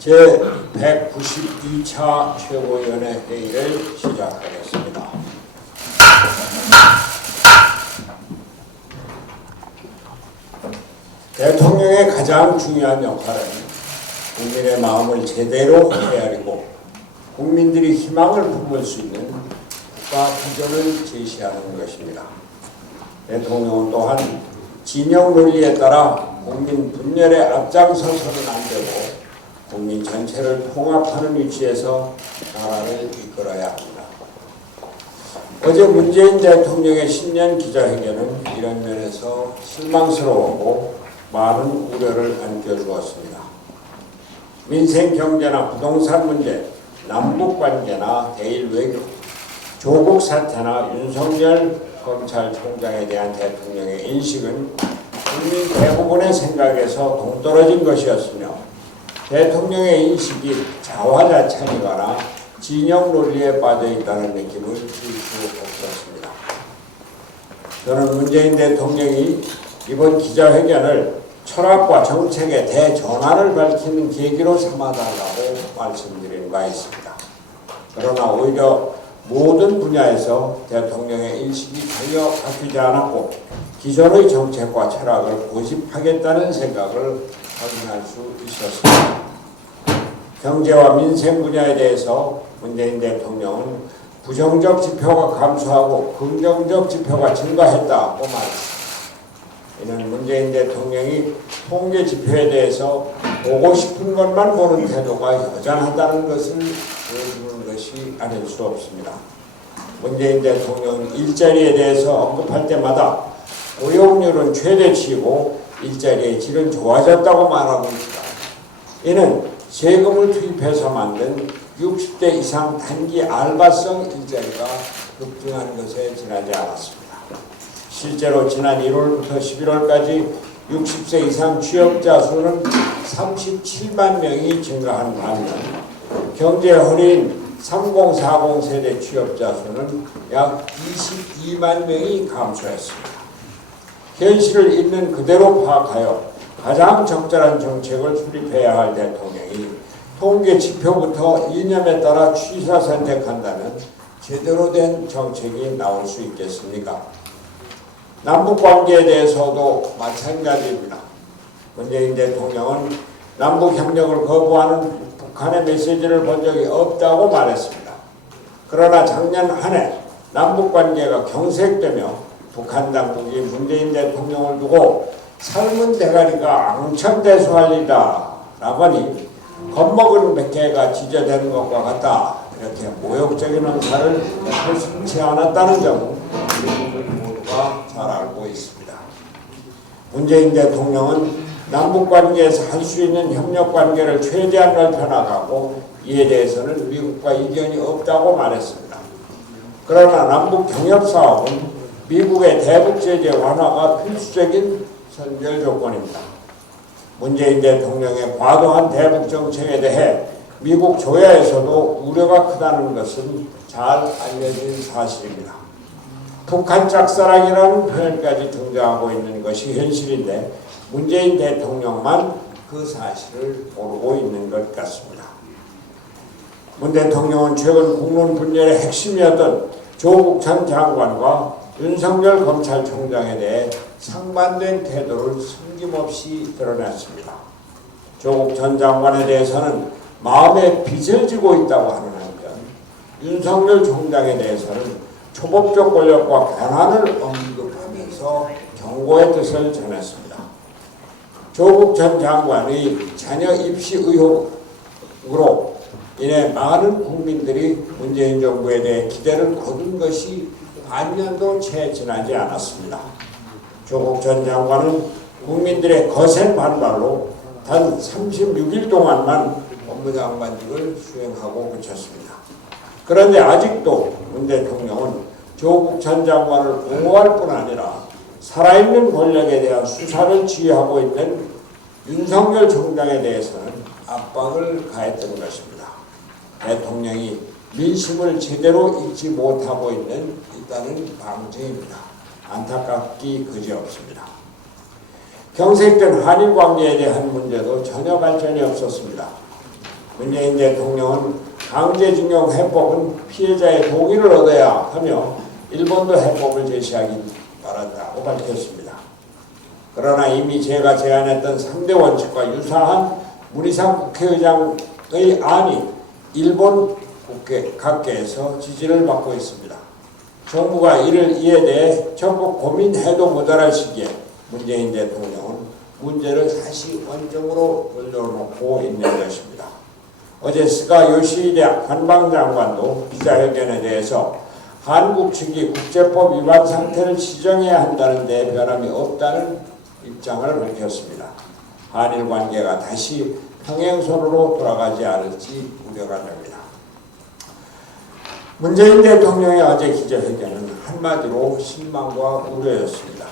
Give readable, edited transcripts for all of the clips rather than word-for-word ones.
제192차 최고위원회 회의를 시작하겠습니다. 대통령의 가장 중요한 역할은 국민의 마음을 제대로 헤아리고 국민들이 희망을 품을 수 있는 국가 비전을 제시하는 것입니다. 대통령은 또한 진영 논리에 따라 국민 분열에 앞장서서는 안 되고 국민 전체를 통합하는 위치에서 나라를 이끌어야 합니다. 어제 문재인 대통령의 신년 기자회견은 이런 면에서 실망스러웠고 많은 우려를 안겨주었습니다. 민생 경제나 부동산 문제, 남북관계나 대일 외교, 조국 사태나 윤석열 검찰총장에 대한 대통령의 인식은 국민 대부분의 생각에서 동떨어진 것이었으며 대통령의 인식이 자화자찬이거나 진영 논리에 빠져 있다는 느낌을 줄 수 없었습니다. 저는 문재인 대통령이 이번 기자회견을 철학과 정책의 대전환을 밝히는 계기로 삼아달라고 말씀드린 바 있습니다. 그러나 오히려 모든 분야에서 대통령의 인식이 전혀 바뀌지 않았고 기존의 정책과 철학을 고집하겠다는 생각을 확인할 수 있었습니다. 경제와 민생 분야에 대해서 문재인 대통령은 부정적 지표가 감소하고 긍정적 지표가 증가했다고 말했습니다. 이는 문재인 대통령이 통계 지표에 대해서 보고 싶은 것만 보는 태도가 여전하다는 것을 보여주는 것이 아닐 수 없습니다. 문재인 대통령은 일자리에 대해서 언급할 때마다 고용률은 최대치이고 일자리의 질은 좋아졌다고 말하고 있다. 이는 세금을 투입해서 만든 60대 이상 단기 알바성 일자리가 급증한 것에 지나지 않았습니다. 실제로 지난 1월부터 11월까지 60세 이상 취업자 수는 37만 명이 증가한 반면 경제 허리인 3040 세대 취업자 수는 약 22만 명이 감소했습니다. 현실을 있는 그대로 파악하여 가장 적절한 정책을 수립해야 할 대통령이 통계 지표부터 이념에 따라 취사 선택한다면 제대로 된 정책이 나올 수 있겠습니까? 남북관계에 대해서도 마찬가지입니다. 문재인 대통령은 남북협력을 거부하는 북한의 메시지를 본 적이 없다고 말했습니다. 그러나 작년 한 해 남북관계가 경색되며 북한 당국이 문재인 대통령을 두고 삶은 대가리가 앙천대소할 일이다 라고 하니 겁먹은 백개가 지저대는 것과 같다, 이렇게 모욕적인 언사를 펼치지 않았다는 점은 모두가 잘 알고 있습니다. 문재인 대통령은 남북관계에서 할 수 있는 협력관계를 최대한 넓혀나가고 이에 대해서는 미국과 이견이 없다고 말했습니다. 그러나 남북 경협사업은 미국의 대북제재 완화가 필수적인 선결 조건입니다. 문재인 대통령의 과도한 대북 정책에 대해 미국 조야에서도 우려가 크다는 것은 잘 알려진 사실입니다. 북한 짝사랑이라는 표현까지 등장하고 있는 것이 현실인데 문재인 대통령만 그 사실을 모르고 있는 것 같습니다. 문 대통령은 최근 국론 분열의 핵심이었던 조국 전 장관과 윤석열 검찰총장에 대해 상반된 태도를 숨김없이 드러냈습니다. 조국 전 장관에 대해서는 마음에 빚을 지고 있다고 하는 한편 윤석열 총장에 대해서는 초법적 권력과 권한을 언급하면서 경고의 뜻을 전했습니다. 조국 전 장관의 자녀 입시 의혹으로 인해 많은 국민들이 문재인 정부에 대해 기대를 거둔 것이 반년도 채 지나지 않았습니다. 조국 전 장관은 국민들의 거센 반발로 단 36일 동안만 법무장관직을 수행하고 그쳤습니다. 그런데 아직도 문 대통령은 조국 전 장관을 옹호할 뿐 아니라 살아있는 권력에 대한 수사를 지휘하고 있는 윤석열 총장에 대해서는 압박을 가했던 것입니다. 대통령이 민심을 제대로 읽지 못하고 있다는 방증입니다. 안타깝기 그지없습니다. 경색된 한일 관계에 대한 문제도 전혀 발전이 없었습니다. 문재인 대통령은 강제징용 해법은 피해자의 동의를 얻어야 하며 일본도 해법을 제시하기 바란다고 밝혔습니다. 그러나 이미 제가 제안했던 3대 원칙과 유사한 문희상 국회의장의 안이 일본 국회 각계에서 지지를 받고 있습니다. 정부가 이에 대해 적극 고민해도 모자랄 시기에 문재인 대통령은 문제를 다시 원점으로 돌려놓고 있는 것입니다. 어제 스가 요시히데 관방장관도 기자회견에 대해서 한국 측이 국제법 위반 상태를 지정해야 한다는 데 변함이 없다는 입장을 밝혔습니다. 한일 관계가 다시 평행선으로 돌아가지 않을지 우려가 됩니다. 문재인 대통령의 어제 기자회견은 한마디로 실망과 우려였습니다.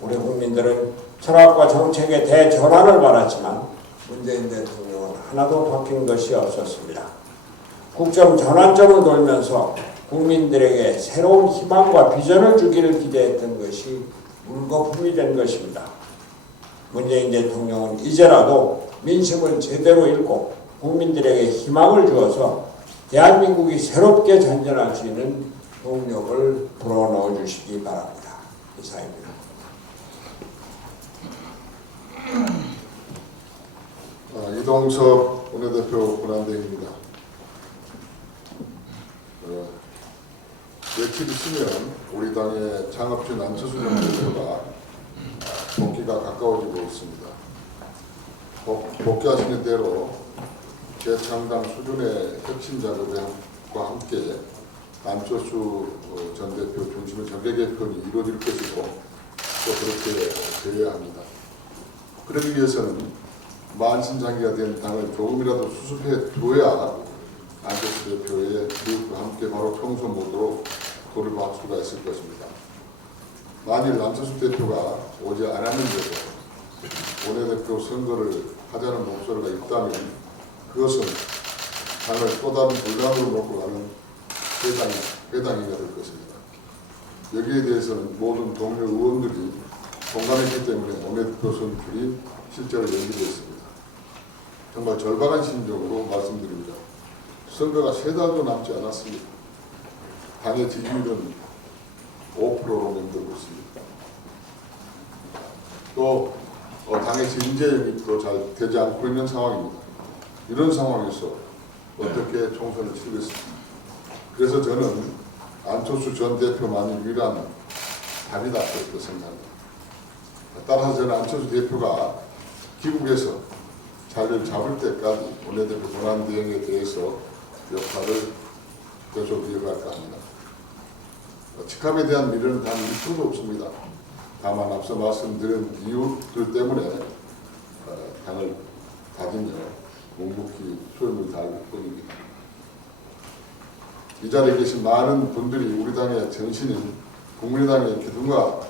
우리 국민들은 철학과 정책의 대전환을 바랐지만 문재인 대통령은 하나도 바뀐 것이 없었습니다. 국정 전환점을 돌면서 국민들에게 새로운 희망과 비전을 주기를 기대했던 것이 물거품이 된 것입니다. 문재인 대통령은 이제라도 민심을 제대로 읽고 국민들에게 희망을 주어서 대한민국이 새롭게 전전할 수 있는 동력을 불어넣어 주시기 바랍니다. 이상입니다. 이동석 원내대표 권한대행입니다. 며칠 있으면 우리 당의 장업진 안철수 대표가 복귀가 가까워지고 있습니다. 복귀하시는 대로 재창당 수준의 혁신 작업과 함께 안철수 전 대표 중심의 정계 개편이 이루어질 것이고 또 그렇게 되어야 합니다. 그러기 위해서는 만신장기가 된 당을 조금이라도 수습해 둬야 안철수 대표의 교육과 함께 바로 총선 모드로 돌입할 수가 있을 것입니다. 만일 안철수 대표가 오지 않았는데도 원내대표 선거를 하자는 목소리가 있다면 그것은 당을 또 다른 분란으로 놓고 가는 회당이가 될 것입니다. 여기에 대해서는 모든 동료 의원들이 공감했기 때문에 원내대표 선출이 실제로 연기되었습니다. 정말 절박한 심정으로 말씀드립니다. 선거가 3달도 남지 않았습니다. 당의 지지율은 5%로 맴돌고 있습니다. 또 당의 진제 영입도 잘 되지 않고 있는 상황입니다. 이런 상황에서 어떻게 총선을 치르겠습니까? 그래서 저는 안철수 전 대표만이 유일한 답이다 그렇게 생각합니다. 따라서 저는 안철수 대표가 귀국해서 자리를 잡을 때까지 원내대표 권한 대행에 대해서 역할을 계속 이어갈까 합니다. 직함에 대한 미련은 단 1%도 없습니다. 다만 앞서 말씀드린 이유들 때문에 당을 다지며 묵묵히 소임을 다할 뿐입니다. 이 자리에 계신 많은 분들이 우리 당의 전신인 국민의당의 기둥을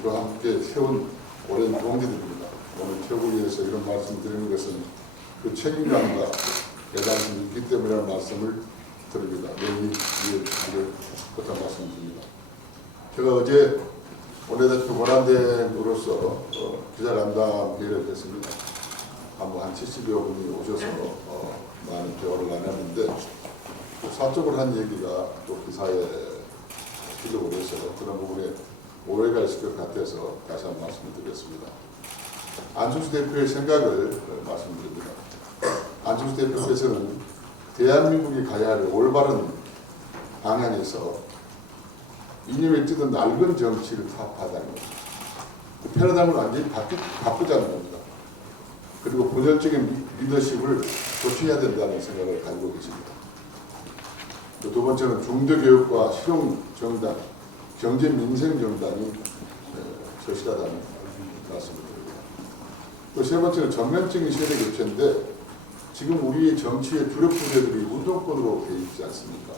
저와 함께 세운 오랜 동지들입니다. 오늘 최고위에서 이런 말씀 드리는 것은 그 책임감과 애당심이 있기 때문이라는 말씀을 드립니다. 여기 이해 주시기를 부탁 말씀드립니다. 제가 어제 원내대표 권한대행으로서 기자간담 회의를 했습니다. 한 70여 분이 오셔서 많은 대화를 나눴는데 사적으로 한 얘기가 또 기사에 기록을 해서 그런 부분에 오해가 있을 것 같아서 다시 한번 말씀을 드렸습니다. 안철수 대표의 생각을 말씀드립니다. 안철수 대표께서는 대한민국이 가야 할 올바른 방향에서 이념에 찌든 낡은 정치를 타파하다는 겁니다. 그 패러다임을 완전히 바꾸자는 겁니다. 그리고 본연적인 리더십을 고쳐야 된다는 생각을 가지고 계십니다. 두 번째는 중도교육과 실용정당, 경제민생정당이 절실하다는 말씀을 드립니다. 또 세 번째는 전면적인 세대교체인데 지금 우리 정치의 주력 부대들이 운동권으로 되어 있지 않습니까?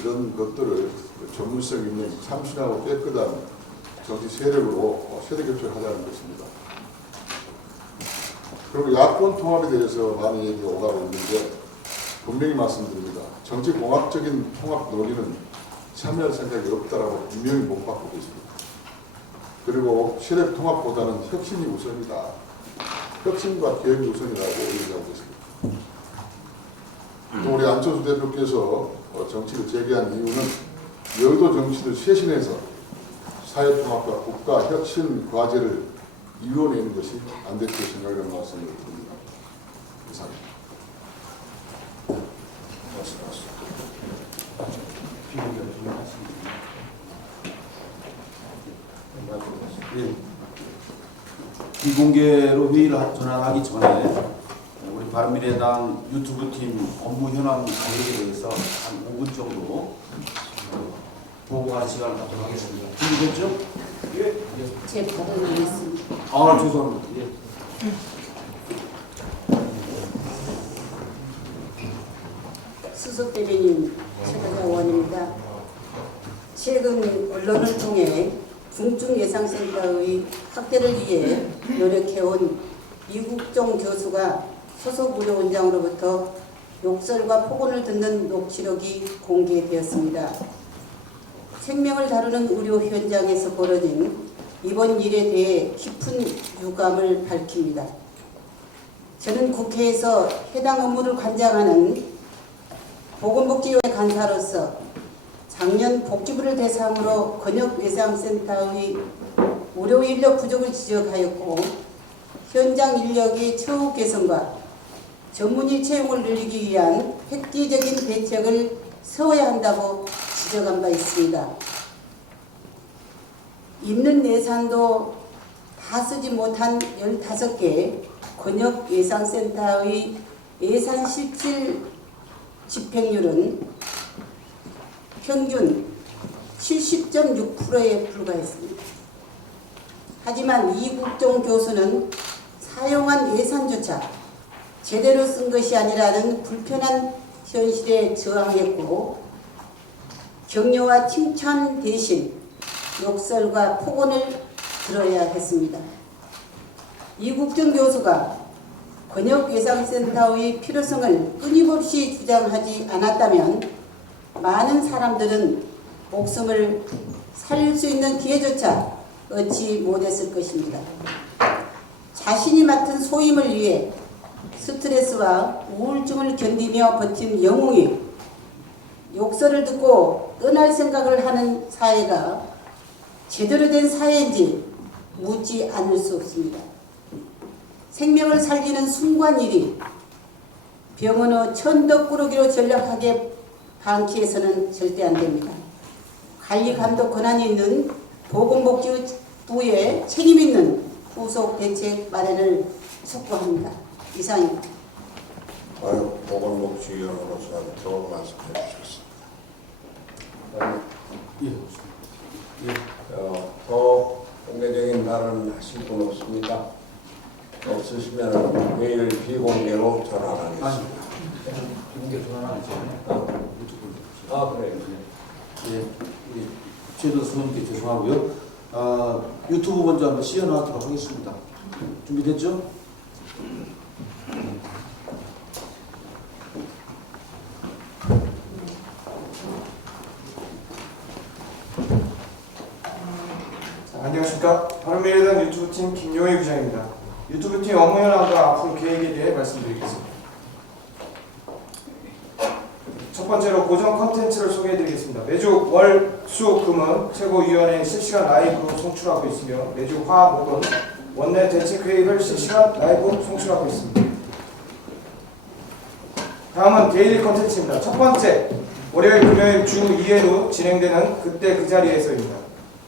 이런 것들을 전문성 있는 참신하고 깨끗한 정치 세력으로 세대교체를 하자는 것입니다. 그리고 야권 통합에 대해서 많은 얘기가 오가고 있는데 분명히 말씀드립니다. 정치공학적인 통합 논의는 참여할 생각이 없다라고 분명히 못 받고 계십니다. 그리고 세력 통합보다는 혁신이 우선이다. 혁신과 계획 우선이라고 얘기하고 있습니다. 또 우리 안철수 대표께서 정치를 재개한 이유는 여의도 정치를 쇄신해서 사회통합과 국가혁신 과제를 이뤄내는 것이 안 될 것인가 이런 말씀을 드립니다. 이상입니다. 예. 비공개로 회의를 전환하기 전에 우리 바른미래당 유튜브 팀 업무 현황 관리에 대해서 한 5분 정도 보고하는 시간을 갖도록 하겠습니다. 준비됐죠? 예. 제 발언을 했습니다. 아, 죄송합니다. 예. 수석 대변인 최가자 의원입니다. 최근 언론을 통해 중증예상센터의 확대를 위해 노력해온 이국종 교수가 소속 의료원장으로부터 욕설과 폭언을 듣는 녹취록이 공개되었습니다. 생명을 다루는 의료 현장에서 벌어진 이번 일에 대해 깊은 유감을 밝힙니다. 저는 국회에서 해당 업무를 관장하는 보건복지위원회 간사로서 작년 복지부를 대상으로 근역외상센터의 의료 인력 부족을 지적하였고 현장 인력의 처우 개선과 전문의 채용을 늘리기 위한 획기적인 대책을 세워야 한다고 지적한 바 있습니다. 있는 예산도 다 쓰지 못한 15개 근역예상센터의 예산 실질 집행률은 평균 70.6%에 불과했습니다. 하지만 이국종 교수는 사용한 예산조차 제대로 쓴 것이 아니라는 불편한 현실에 저항했고 격려와 칭찬 대신 욕설과 폭언을 들어야 했습니다. 이국종 교수가 근역예상센터의 필요성을 끊임없이 주장하지 않았다면 많은 사람들은 목숨을 살릴 수 있는 기회조차 얻지 못했을 것입니다. 자신이 맡은 소임을 위해 스트레스와 우울증을 견디며 버틴 영웅이 욕설을 듣고 떠날 생각을 하는 사회가 제대로 된 사회인지 묻지 않을 수 없습니다. 생명을 살리는 순간일이 병원의 천덕꾸러기로 전략하게 방치해서는 절대 안 됩니다. 관리 감독 권한이 있는 보건복지부의 책임 있는 후속 대책 마련을 촉구합니다. 이상입니다. 보건복지위원으로서 좋은 말씀 해주셨습니다. 더 공개적인 발언 하실 분 없습니까? 없으시면 회의를 비공개로 전환하겠습니다. 비공개 전환하기 전에 유튜브. 그래요. 예. 우리 최도 수님께 죄송하고요. 유튜브 먼저 한번 시연하도록 하겠습니다. 준비됐죠? 안녕하십니까. 바른미래당 유튜브팀 김용희 부장입니다. 유튜브팀 업무 현황과 앞으로 계획에 대해 말씀드리겠습니다. 첫 번째로 고정 컨텐츠를 소개해드리겠습니다. 매주 월, 수, 금은 최고위원회 실시간 라이브로 송출하고 있으며 매주 화, 목은 원내 대책회의를 실시간 라이브 송출하고 있습니다. 다음은 데일리 컨텐츠입니다. 첫 번째, 월요일, 금요일 주 2회로 진행되는 그때 그 자리에서입니다.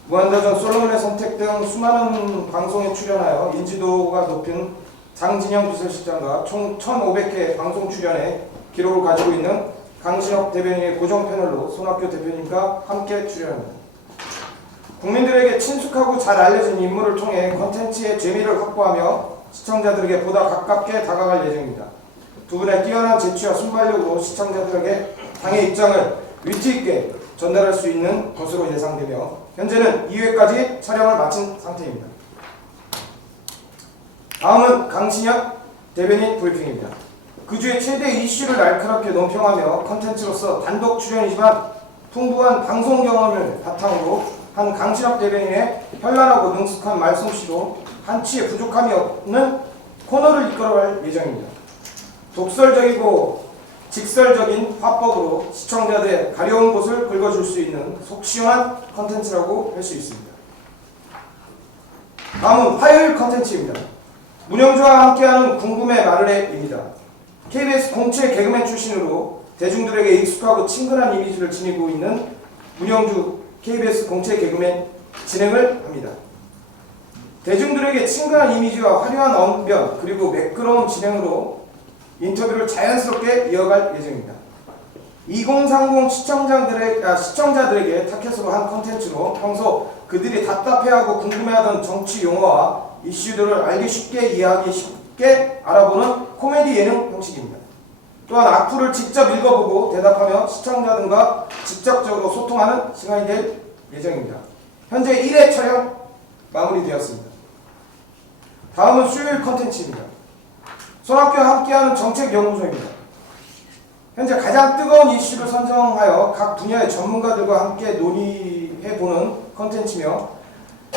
무한도전, 솔로몬의 선택 등 수많은 방송에 출연하여 인지도가 높은 장진영 비서실장과 총 1,500회 방송 출연에 기록을 가지고 있는 강신업 대변인의 고정 패널로 손학규 대표님과 함께 출연합니다. 국민들에게 친숙하고 잘 알려진 인물을 통해 컨텐츠의 재미를 확보하며 시청자들에게 보다 가깝게 다가갈 예정입니다. 두 분의 뛰어난 재치와 순발력으로 시청자들에게 당의 입장을 위트 있게 전달할 수 있는 것으로 예상되며 현재는 2회까지 촬영을 마친 상태입니다. 다음은 강신혁 대변인 브리핑입니다. 그 주의 최대 이슈를 날카롭게 논평하며 컨텐츠로서 단독 출연이지만 풍부한 방송 경험을 바탕으로 한 강신혁 대변인의 현란하고 능숙한 말솜씨로 한치의 부족함이 없는 코너를 이끌어갈 예정입니다. 독설적이고 직설적인 화법으로 시청자들의 가려운 곳을 긁어줄 수 있는 속 시원한 컨텐츠라고 할 수 있습니다. 다음은 화요일 컨텐츠입니다. 문영주와 함께하는 궁금해 마르레입니다. KBS 공채 개그맨 출신으로 대중들에게 익숙하고 친근한 이미지를 지니고 있는 문영주 KBS 공채 개그맨 진행을 합니다. 대중들에게 친근한 이미지와 화려한 언변 그리고 매끄러운 진행으로 인터뷰를 자연스럽게 이어갈 예정입니다. 2030 시청자들에게 타켓으로 한 컨텐츠로 평소 그들이 답답해하고 궁금해하던 정치 용어와 이슈들을 알기 쉽게 이해하기 쉽게 알아보는 코미디 예능 형식입니다. 또한 악플을 직접 읽어보고 대답하며 시청자들과 직접적으로 소통하는 시간이 될 예정입니다. 현재 1회 촬영 마무리되었습니다. 다음은 수요일 컨텐츠입니다. 손학규와 함께하는 정책연구소입니다. 현재 가장 뜨거운 이슈를 선정하여 각 분야의 전문가들과 함께 논의해보는 컨텐츠며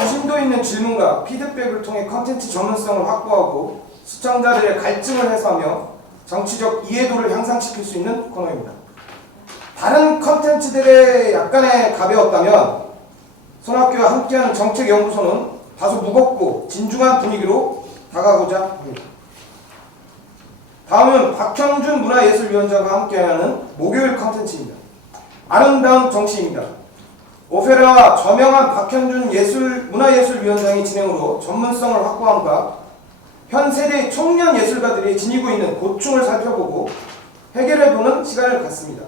심도 있는 질문과 피드백을 통해 컨텐츠 전문성을 확보하고 시청자들의 갈증을 해소하며 정치적 이해도를 향상시킬 수 있는 코너입니다. 다른 컨텐츠들의 약간의 가벼웠다면 손학규와 함께하는 정책연구소는 다소 무겁고 진중한 분위기로 다가가고자 합니다. 다음은 박형준 문화예술위원장과 함께하는 목요일 컨텐츠입니다. 아름다운 정치입니다. 오페라와 저명한 박형준 문화예술위원장이 진행으로 전문성을 확보함과 현 세대의 청년 예술가들이 지니고 있는 고충을 살펴보고 해결해보는 시간을 갖습니다.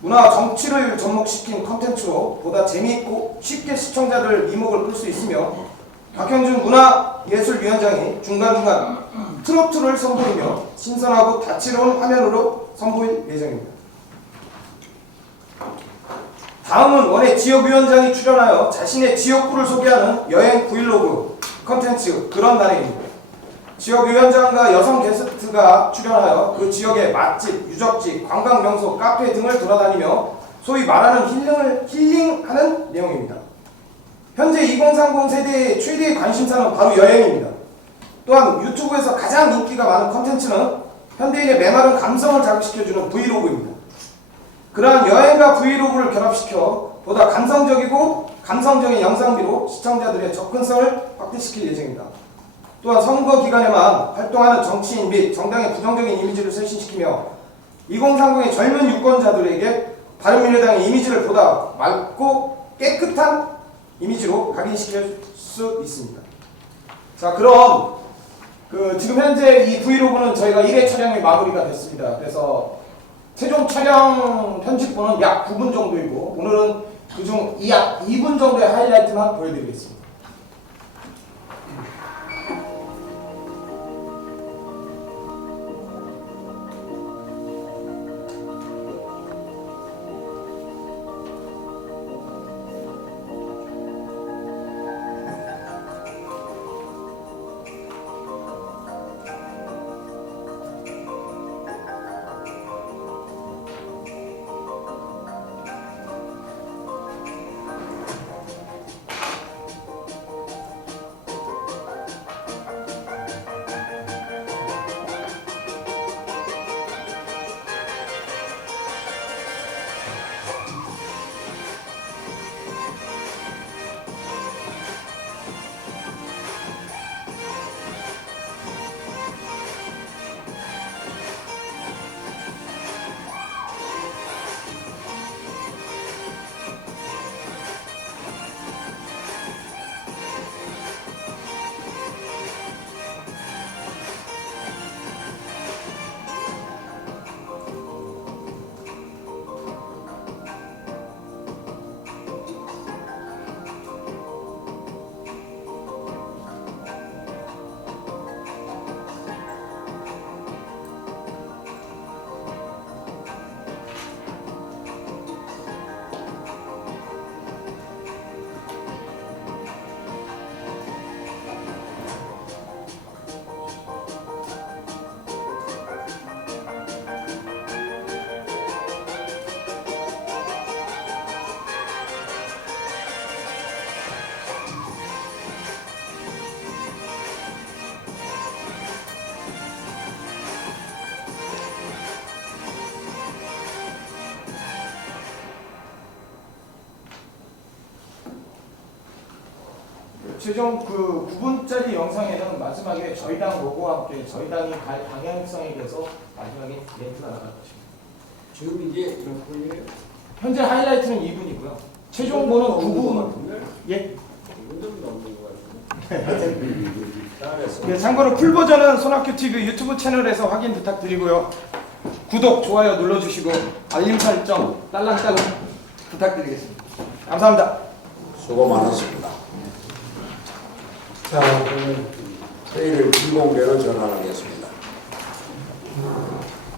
문화와 정치를 접목시킨 컨텐츠로 보다 재미있고 쉽게 시청자들 이목을 끌 수 있으며 박형준 문화예술위원장이 중간중간 트로트를 선보이며 신선하고 다채로운 화면으로 선보일 예정입니다. 다음은 원래 지역위원장이 출연하여 자신의 지역구를 소개하는 여행 브이로그 컨텐츠 그런 날입니다. 지역위원장과 여성 게스트가 출연하여 그 지역의 맛집, 유적지, 관광명소, 카페 등을 돌아다니며 소위 말하는 힐링하는 내용입니다. 현재 2030 세대의 최대의 관심사는 바로 여행입니다. 또한 유튜브에서 가장 인기가 많은 컨텐츠는 현대인의 메마른 감성을 자극시켜주는 브이로그입니다. 그러한 여행과 브이로그를 결합시켜 보다 감성적인 영상미로 시청자들의 접근성을 확대시킬 예정입니다. 또한 선거 기간에만 활동하는 정치인 및 정당의 부정적인 이미지를 쇄신시키며 2030의 젊은 유권자들에게 바른미래당의 이미지를 보다 맑고 깨끗한 이미지로 각인시킬 수 있습니다. 자, 그럼 지금 현재 이 브이로그는 저희가 1회 촬영이 마무리가 됐습니다. 그래서 최종 촬영 편집본은 약 9분 정도이고 오늘은 그중 약 2분 정도의 하이라이트만 보여드리겠습니다. 최종 그 9분짜리 영상에는 마지막에 저희 당 로고와 함께 저희 당이 갈 방향성에 대해서 마지막에 멘트가 나갈 것입니다. 지금 이게 몇 분이에요? 현재 하이라이트는 2분이고요. 최종본은 9분. 예. 2분도 넘는 것 같은데. 잘했어. 네, 참고로 풀 버전은 손학규 TV 유튜브 채널에서 확인 부탁드리고요. 구독, 좋아요 눌러주시고 알림 설정 딸랑딸랑 부탁드리겠습니다. 감사합니다. 수고 많으십니다. 자, 오늘 회의를 비공개로 전환하겠습니다.